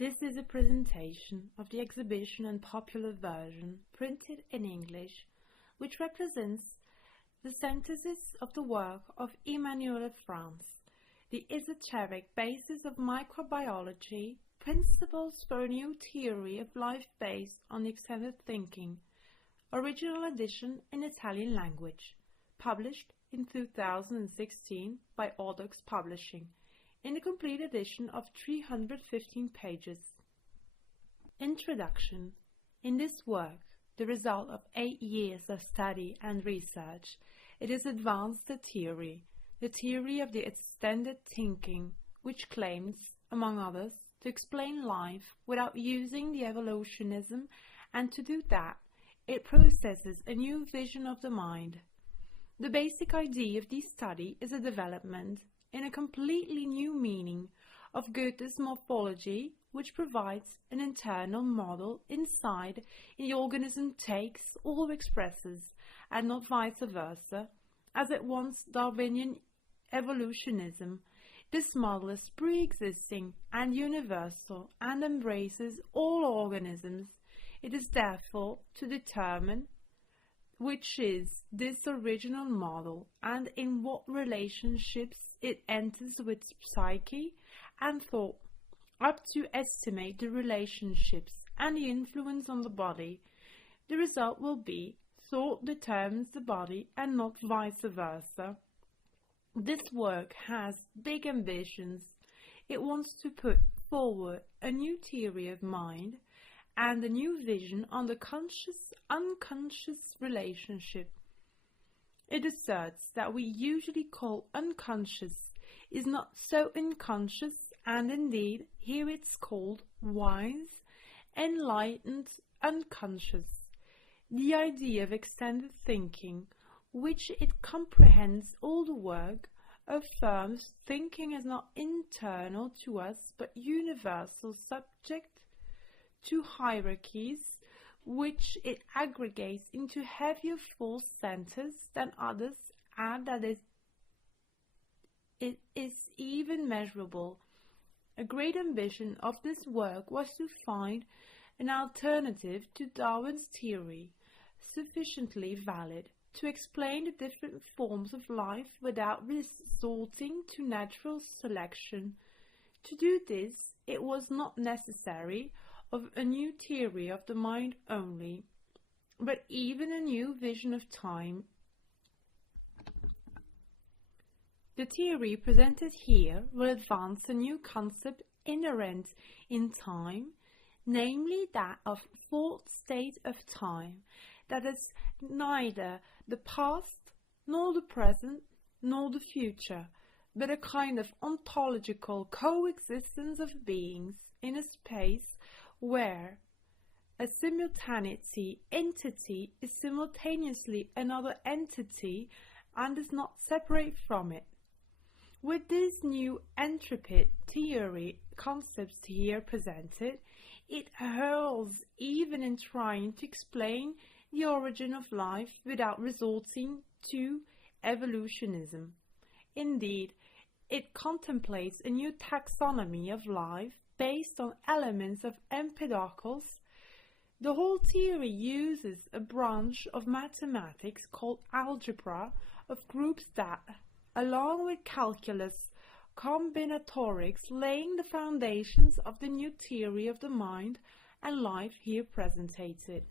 This is a presentation of the exhibition and popular version, printed in English, which represents the synthesis of the work of Emanuele Franz, the esoteric basis of microbiology, principles for a new theory of life based on extended thinking, original edition in Italian language, published in 2016 by Audax Publishing, in a complete edition of 315 pages. Introduction. In this work, the result of 8 years of study and research, it has advanced the theory of the extended thinking, which claims, among others, to explain life without using the evolutionism, and to do that, it processes a new vision of the mind. The basic idea of this study is a development in a completely new meaning of Goethe's morphology, which provides an internal model inside the organism takes or expresses, and not vice versa, as it wants Darwinian evolutionism. This model is pre-existing and universal and embraces all organisms. It is therefore to determine which is this original model and in what relationships it enters with psyche and thought, up to estimate the relationships and the influence on the body. The result will be thought determines the body and not vice versa. This work has big ambitions. It wants to put forward a new theory of mind and a new vision on the conscious-unconscious relationship. It asserts that we usually call unconscious is not so unconscious, and indeed here it's called wise, enlightened unconscious. The idea of extended thinking, which it comprehends all the work, affirms thinking is not internal to us but universal, subject to hierarchies, which it aggregates into heavier force centers than others, and that it is even measurable. A great ambition of this work was to find an alternative to Darwin's theory, sufficiently valid to explain the different forms of life without resorting to natural selection. To do this, it was not necessary of a new theory of the mind only, but even a new vision of time. The theory presented here will advance a new concept inherent in time, namely that of fourth state of time, that is neither the past, nor the present, nor the future, but a kind of ontological coexistence of beings in a space where a simultaneity entity is simultaneously another entity and is not separate from it. With this new intrepid theory concepts here presented, it hurls even in trying to explain the origin of life without resorting to evolutionism. Indeed, it contemplates a new taxonomy of life based on elements of Empedocles. The whole theory uses a branch of mathematics called algebra of groups that, along with calculus, combinatorics, laying the foundations of the new theory of the mind and life here presented.